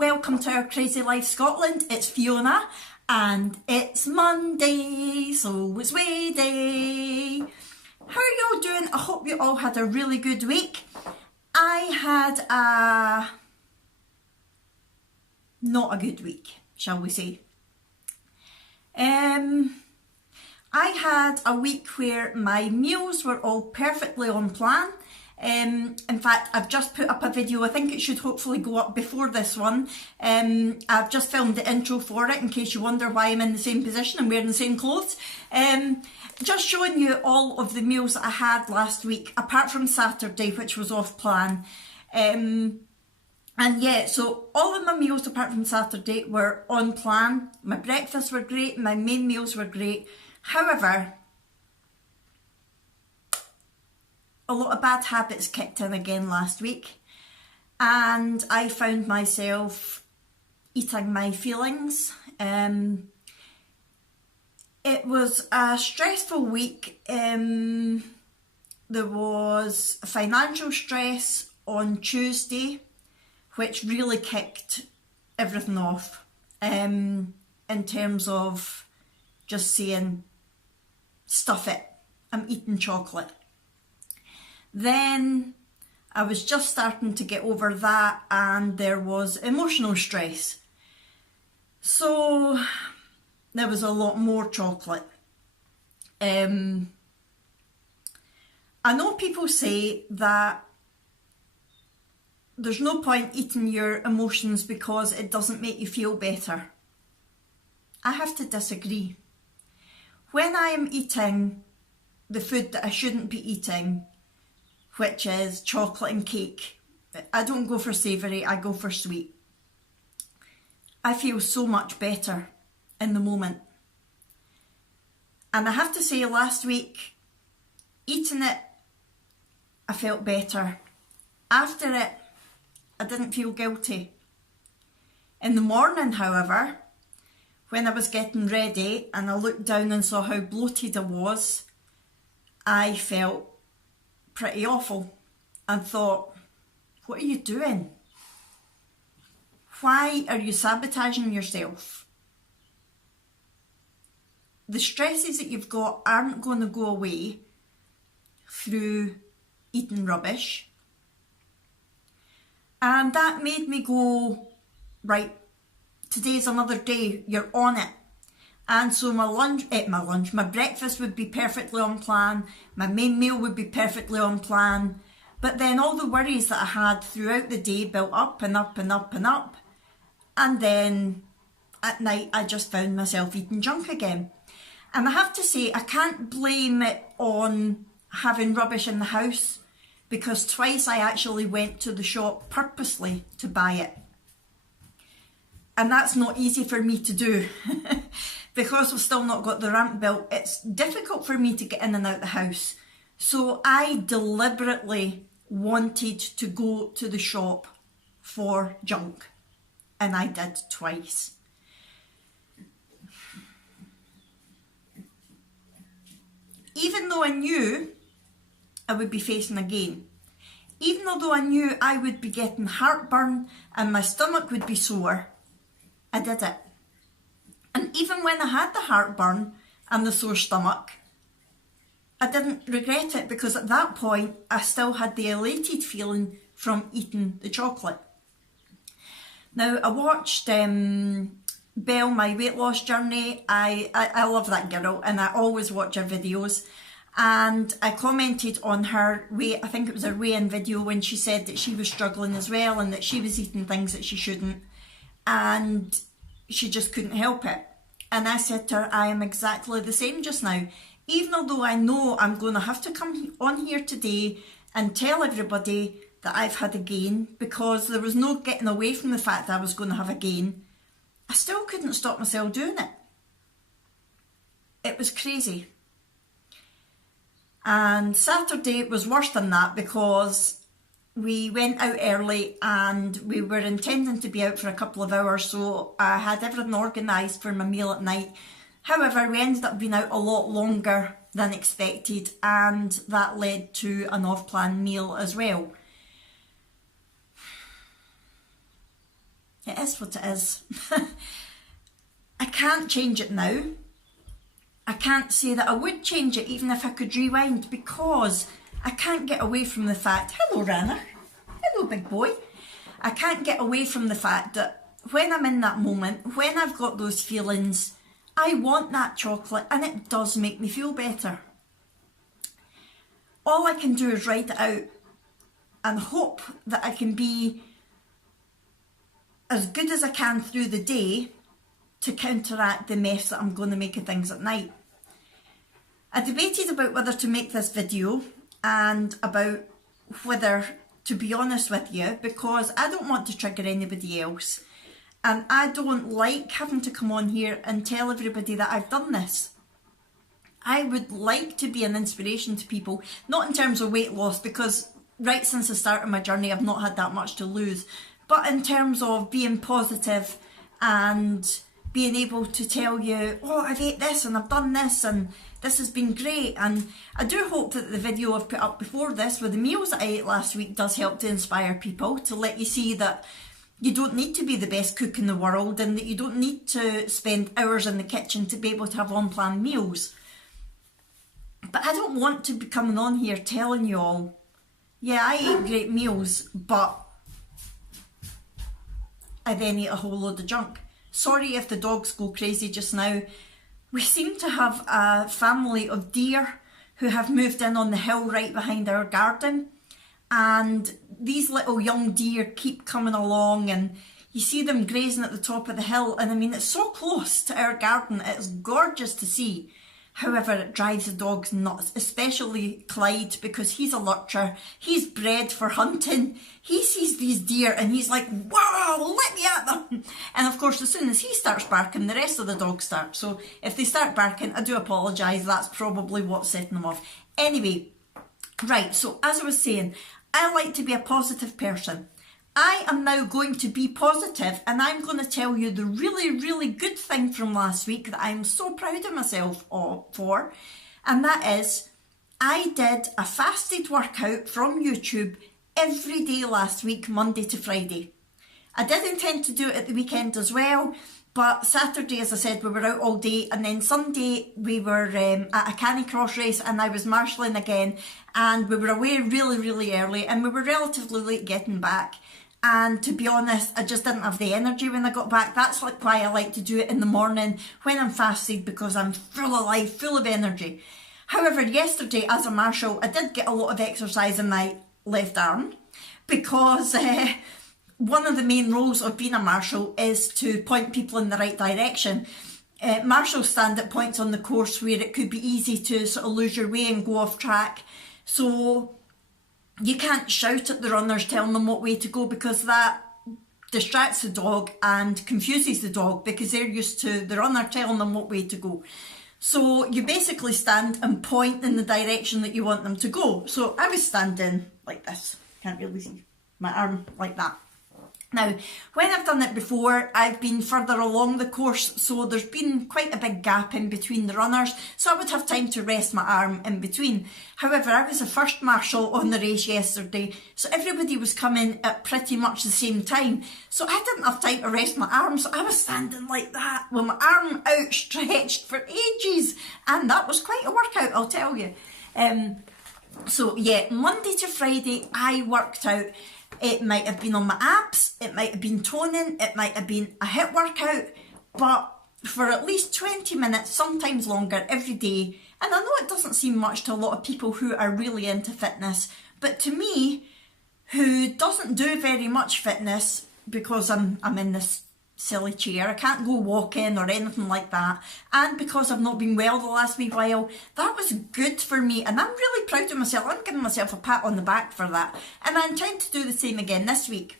welcome to our Crazy Life Scotland. It's Fiona and it's Monday, so it's weigh day. How are y'all doing? I hope you all had a really good week. I had not a good week, shall we say. I had a week where my meals were all perfectly on plan. In fact, I've just put up a video. I think it should hopefully go up before this one. I've just filmed the intro for it in case you wonder why I'm in the same position and wearing the same clothes. Just showing you all of the meals that I had last week, apart from Saturday, which was off plan. And yeah, so all of my meals apart from Saturday were on plan. My breakfasts were great, my main meals were great. However, a lot of bad habits kicked in again last week, and I found myself eating my feelings. It was a stressful week. There was financial stress on Tuesday, which really kicked everything off, in terms of just saying, stuff it, I'm eating chocolate. Then I was just starting to get over that, and there was emotional stress. So there was a lot more chocolate. I know people say that there's no point eating your emotions because it doesn't make you feel better. I have to disagree. When I am eating the food that I shouldn't be eating, which is chocolate and cake, I don't go for savoury, I go for sweet, I feel so much better in the moment. And I have to say, last week, eating it, I felt better. After it, I didn't feel guilty. In the morning, however, when I was getting ready and I looked down and saw how bloated I was, I felt pretty awful and thought, what are you doing? Why are you sabotaging yourself? The stresses that you've got aren't going to go away through eating rubbish. And that made me go, right, today's another day, you're on it. And so my breakfast would be perfectly on plan, my main meal would be perfectly on plan, but then all the worries that I had throughout the day built up and up and up and up, and then at night I just found myself eating junk again. And I have to say, I can't blame it on having rubbish in the house, because twice I actually went to the shop purposely to buy it. And that's not easy for me to do. Because we've still not got the ramp built, it's difficult for me to get in and out the house. So I deliberately wanted to go to the shop for junk. And I did twice. Even though I knew I would be facing a gain, even though I knew I would be getting heartburn and my stomach would be sore, I did it. And even when I had the heartburn and the sore stomach, I didn't regret it, because at that point I still had the elated feeling from eating the chocolate. Now, I watched Belle, My Weight Loss Journey. I love that girl and I always watch her videos. And I commented on her weight, I think it was her weigh-in video, when she said that she was struggling as well and that she was eating things that she shouldn't. And she just couldn't help it. And I said to her, I am exactly the same just now. Even although I know I'm going to have to come on here today and tell everybody that I've had a gain, because there was no getting away from the fact that I was going to have a gain, I still couldn't stop myself doing it. It was crazy. And Saturday was worse than that, because we went out early and we were intending to be out for a couple of hours, so I had everything organised for my meal at night. However, we ended up being out a lot longer than expected, and that led to an off-plan meal as well. It is what it is. I can't change it now. I can't say that I would change it even if I could rewind, because I can't get away from the fact, hello Rana, hello big boy. I can't get away from the fact that when I'm in that moment, when I've got those feelings, I want that chocolate and it does make me feel better. All I can do is write it out and hope that I can be as good as I can through the day to counteract the mess that I'm going to make of things at night. I debated about whether to make this video and about whether to be honest with you, because I don't want to trigger anybody else, and I don't like having to come on here and tell everybody that I've done this. I would like to be an inspiration to people, not in terms of weight loss, because right since the start of my journey I've not had that much to lose, but in terms of being positive and being able to tell you, oh, I've ate this and I've done this and this has been great. And I do hope that the video I've put up before this with the meals that I ate last week does help to inspire people, to let you see that you don't need to be the best cook in the world and that you don't need to spend hours in the kitchen to be able to have unplanned meals. But I don't want to be coming on here telling you all, yeah, I ate great meals, but I then ate a whole load of junk. Sorry if the dogs go crazy just now. We seem to have a family of deer who have moved in on the hill right behind our garden, and these little young deer keep coming along and you see them grazing at the top of the hill, and I mean, it's so close to our garden, it's gorgeous to see. However, it drives the dogs nuts, especially Clyde, because he's a lurcher, he's bred for hunting. He sees these deer and he's like, wow, let me at them. And of course, as soon as he starts barking, the rest of the dogs start. So if they start barking, I do apologise, that's probably what's setting them off. Anyway, right, so as I was saying, I like to be a positive person. I am now going to be positive, and I'm going to tell you the really, really good thing from last week that I'm so proud of myself for, and that is I did a fasted workout from YouTube every day last week, Monday to Friday. I did intend to do it at the weekend as well, but Saturday, as I said, we were out all day, and then Sunday we were at a Canicross race and I was marshalling again, and we were away really, really early and we were relatively late getting back. And to be honest, I just didn't have the energy when I got back. That's like why I like to do it in the morning when I'm fasted, because I'm full of life, full of energy. However, yesterday as a marshal, I did get a lot of exercise in my left arm, because one of the main roles of being a marshal is to point people in the right direction. Marshals stand at points on the course where it could be easy to sort of lose your way and go off track. So you can't shout at the runners telling them what way to go, because that distracts the dog and confuses the dog, because they're used to the runner telling them what way to go. So you basically stand and point in the direction that you want them to go. So I was standing like this, can't really see my arm like that. Now, when I've done it before, I've been further along the course, so there's been quite a big gap in between the runners, so I would have time to rest my arm in between. However, I was the first marshal on the race yesterday, so everybody was coming at pretty much the same time, so I didn't have time to rest my arm, so I was standing like that with my arm outstretched for ages, and that was quite a workout, I'll tell you. So yeah, Monday to Friday I worked out. It might have been on my abs, it might have been toning, it might have been a HIIT workout, but for at least 20 minutes, sometimes longer, every day. And I know it doesn't seem much to a lot of people who are really into fitness, but to me, who doesn't do very much fitness because I'm in this silly chair, I can't go walking or anything like that, and because I've not been well the last wee while, that was good for me, and I'm really proud of myself. I'm giving myself a pat on the back for that, and I intend to do the same again this week.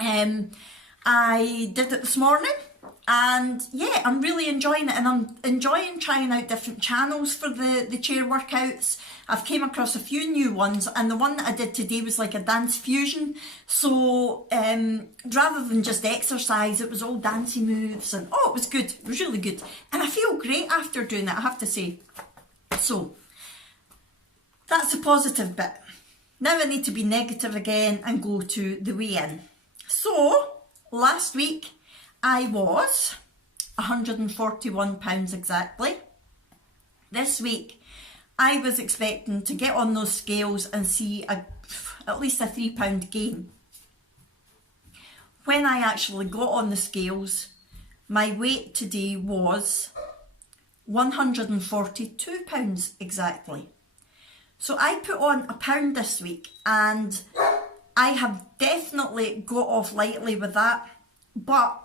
I did it this morning, and yeah, I'm really enjoying it, and I'm enjoying trying out different channels for the chair workouts. I've came across a few new ones, and the one that I did today was like a dance fusion, so rather than just exercise, it was all dancey moves, and oh, it was good, it was really good, and I feel great after doing it, I have to say. So that's the positive bit. Now I need to be negative again and go to the weigh-in. So last week I was £141 exactly. This week I was expecting to get on those scales and see at least a £3 gain. When I actually got on the scales, my weight today was £142 exactly. So I put on a pound this week, and I have definitely got off lightly with that, but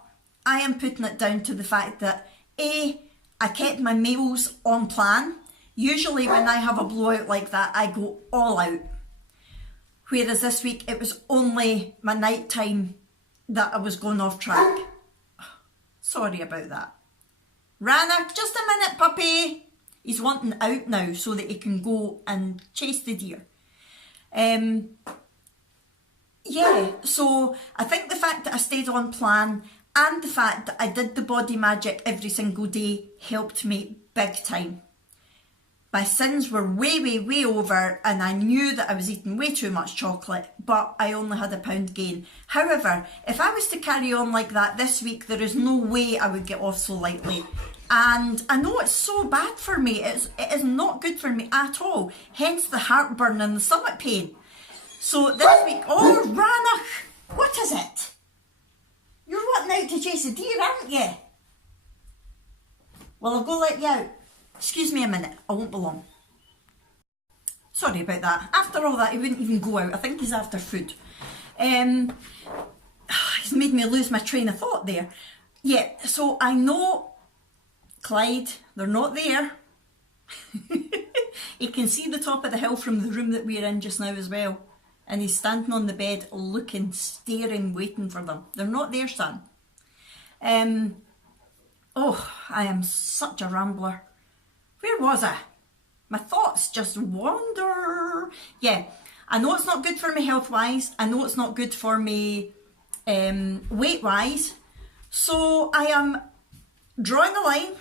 I am putting it down to the fact that I kept my meals on plan. Usually when I have a blowout like that, I go all out. Whereas this week it was only my night time that I was going off track. Sorry about that. Rana, just a minute, puppy. He's wanting out now so that he can go and chase the deer. Yeah, so I think the fact that I stayed on plan and the fact that I did the body magic every single day helped me big time. My sins were way over, and I knew that I was eating way too much chocolate, but I only had a pound gain. However, if I was to carry on like that this week, there is no way I would get off so lightly. And I know it's so bad for me. It is not good for me at all. Hence the heartburn and the stomach pain. So this week, oh Ranach, what is it? You're wanting out to chase a deer, aren't you? Well, I'll go let you out. Excuse me a minute, I won't be long. Sorry about that. After all that, he wouldn't even go out. I think he's after food. He's made me lose my train of thought there. Yeah, so I know Clyde, they're not there. He can see the top of the hill from the room that we're in just now as well. And he's standing on the bed looking, staring, waiting for them. They're not there, son. Oh, I am such a rambler. Where was I? My thoughts just wander. Yeah, I know it's not good for me health-wise. I know it's not good for me weight-wise. So I am drawing a line,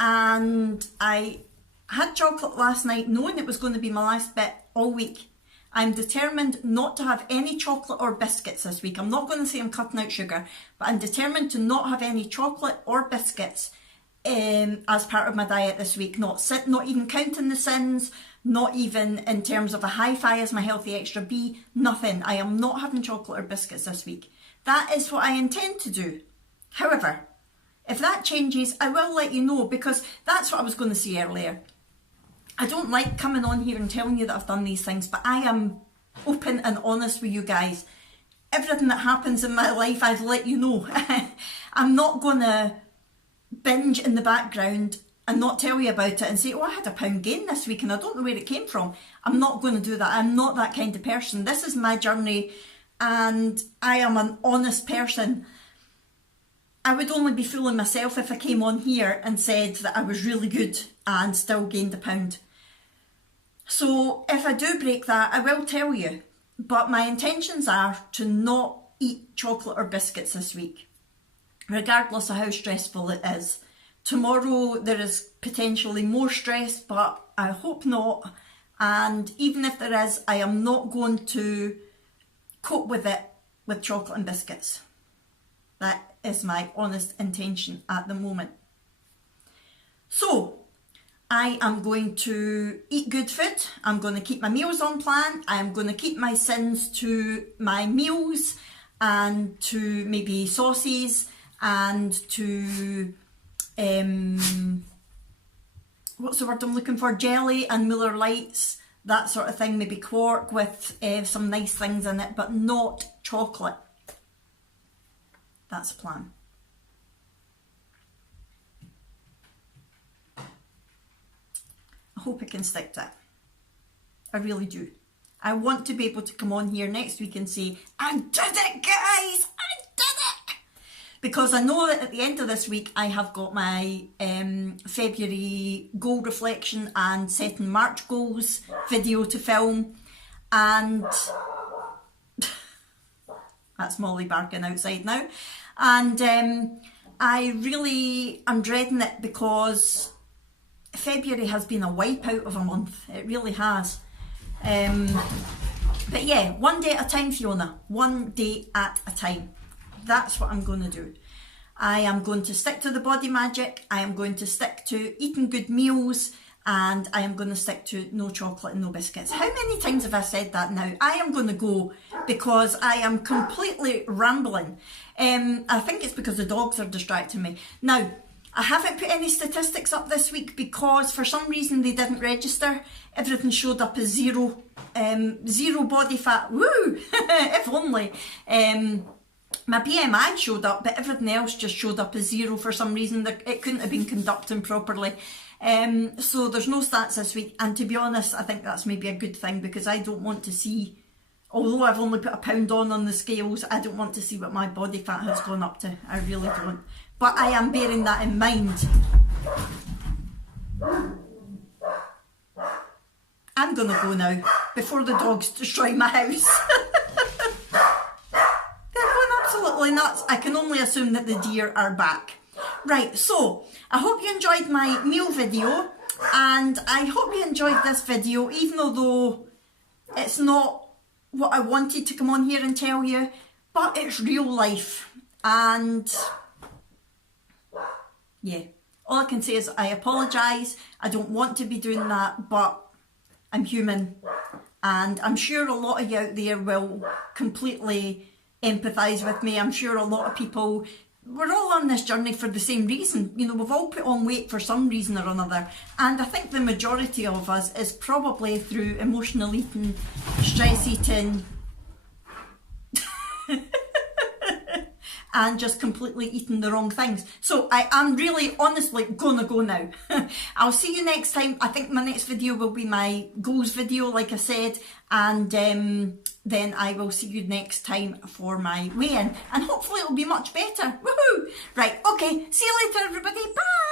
and I had chocolate last night knowing it was going to be my last bit all week. I'm determined not to have any chocolate or biscuits this week. I'm not going to say I'm cutting out sugar, but I'm determined to not have any chocolate or biscuits as part of my diet this week. Not even counting the sins, not even in terms of a hi-fi as my healthy extra B, nothing. I am not having chocolate or biscuits this week. That is what I intend to do. However, if that changes, I will let you know, because that's what I was going to say earlier. I don't like coming on here and telling you that I've done these things, but I am open and honest with you guys. Everything that happens in my life, I've let you know. I'm not going to binge in the background and not tell you about it and say, oh, I had a pound gain this week and I don't know where it came from. I'm not going to do that. I'm not that kind of person. This is my journey and I am an honest person. I would only be fooling myself if I came on here and said that I was really good and still gained a pound. So if I do break that, I will tell you. But my intentions are to not eat chocolate or biscuits this week, regardless of how stressful it is. Tomorrow there is potentially more stress, but I hope not. And even if there is, I am not going to cope with it with chocolate and biscuits. That is my honest intention at the moment. So I am going to eat good food. I'm going to keep my meals on plan. I'm going to keep my sins to my meals and to maybe sauces and to what's the word I'm looking for, jelly and Miller Lights, that sort of thing, maybe quark with some nice things in it, but not chocolate. That's the plan. I hope I can stick to it. I really do. I want to be able to come on here next week and say, I did it, guys! I did it! Because I know that at the end of this week I have got my February goal reflection and setting March goals video to film, and that's Molly barking outside now, and I really am dreading it because February has been a wipeout of a month. It really has. But yeah, one day at a time, Fiona. One day at a time. That's what I'm going to do. I am going to stick to the body magic. I am going to stick to eating good meals, and I am going to stick to no chocolate and no biscuits. How many times have I said that now? I am going to go because I am completely rambling. I think it's because the dogs are distracting me. Now, I haven't put any statistics up this week because for some reason they didn't register. Everything showed up as zero body fat. Woo! If only. My BMI showed up, but everything else just showed up as zero for some reason. It couldn't have been conducting properly. So there's no stats this week, and to be honest, I think that's maybe a good thing because I don't want to see, although I've only put a pound on the scales, I don't want to see what my body fat has gone up to. I really don't. But I am bearing that in mind. I'm going to go now before the dogs destroy my house. They're going absolutely nuts. I can only assume that the deer are back. Right, so I hope you enjoyed my meal video, and I hope you enjoyed this video, even though it's not what I wanted to come on here and tell you, but it's real life. And yeah, all I can say is I apologise. I don't want to be doing that, but I'm human, and I'm sure a lot of you out there will completely empathise with me. I'm sure a lot of people, we're all on this journey for the same reason. You know, we've all put on weight for some reason or another, and I think the majority of us is probably through emotional eating, stress eating, and just completely eating the wrong things. So I am really honestly gonna go now. I'll see you next time. I think my next video will be my goals video, like I said, and then I will see you next time for my weigh-in, and hopefully it'll be much better. Woohoo! Right, okay, see you later everybody, bye!